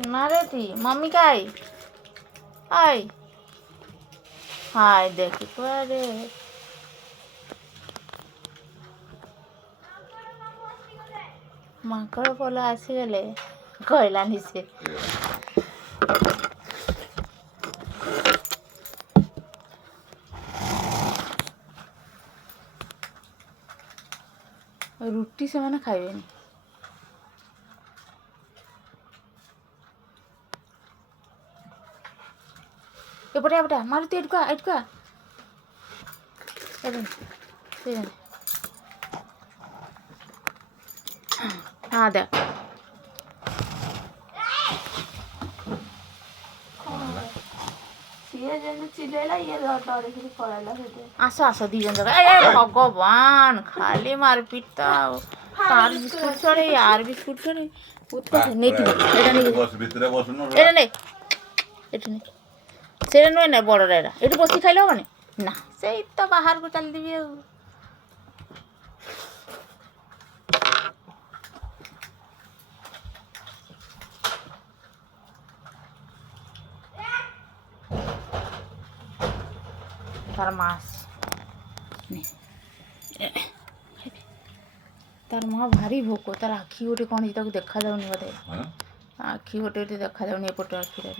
ना रे ती मम्मी काय आई हाय देखी रे ମାଙ୍କଡ଼ ପଲ ଆସିଗଲେ କହିଲାନି ସେ ରୁଟି ସେମାନେ ଖାଇବେନି। ଏପଟେ ଏପଟେ ମାରୁତି ଏଠୁକା ଏଠୁକା ହଁ ଦେ ସିଏ ଯେମିତି ଚିଲେଇଲା ଇଏ ଡରିକିରି ପଳେଇଲା ସେଠି। ଆସ ଆସ ଦି ଜଣ ଯାକ ଏ ଭଗବାନ ଖାଲି ମାରପିଟ ତ ଆଉ ତାର ବିସ୍କୁଟ ଛଡ଼େ ୟାର ବିସ୍କୁଟ ଛଡ଼େ ନେଇଥିବ ଏଇଟା ନେ ଏଠି ନେ ସେଇଟା ନୁହେଁ ନା ବଡ଼ଟା ଏଇଟା ଏଠି ବସି ଖାଇଲେ ହବନି ନା ସେଇ ତ ବାହାରକୁ ଚାଲିଯିବି ଆଉ ତାର ମାସ ତାର ମା ଭାରି ଭୋକ ତାର ଆଖି ଗୋଟେ କ'ଣ ହେଇଛି ତାକୁ ଦେଖାଯାଉନି ବୋଧେ ଆଖି ଗୋଟେ ଦେଖାଯାଉନି ଏପଟ ଆଖିରେ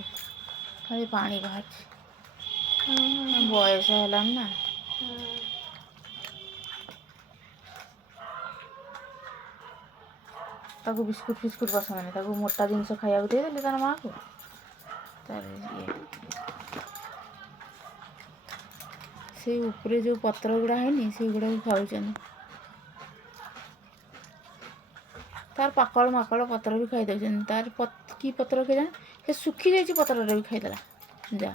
ଖାଲି ପାଣି ବାହାରୁଛି ବୟସ ହେଲାଣି ନା ତାକୁ ବିସ୍କୁଟ ଫିସ୍କୁଟ ପସନ୍ଦ ନାହିଁ ତାକୁ ମୋଟା ଜିନିଷ ଖାଇବାକୁ ଦେଇଦେଲେ ତାର ମାଆକୁ ତାର ଇଏ ସେଇ ଉପରେ ଯେଉଁ ପତ୍ର ଗୁଡ଼ା ହେଇନି ସେଇଗୁଡ଼ାକୁ ଖାଉଛନ୍ତି ତାର ପାକଳ ମାକଳ ପତ୍ର ବି ଖାଇଦେଉଛନ୍ତି ତାର କି ପତ୍ର କେଜାଣି ସେ ଶୁଖି ଯାଇଛି ପତ୍ରଟା ବି ଖାଇଦେଲା ଯା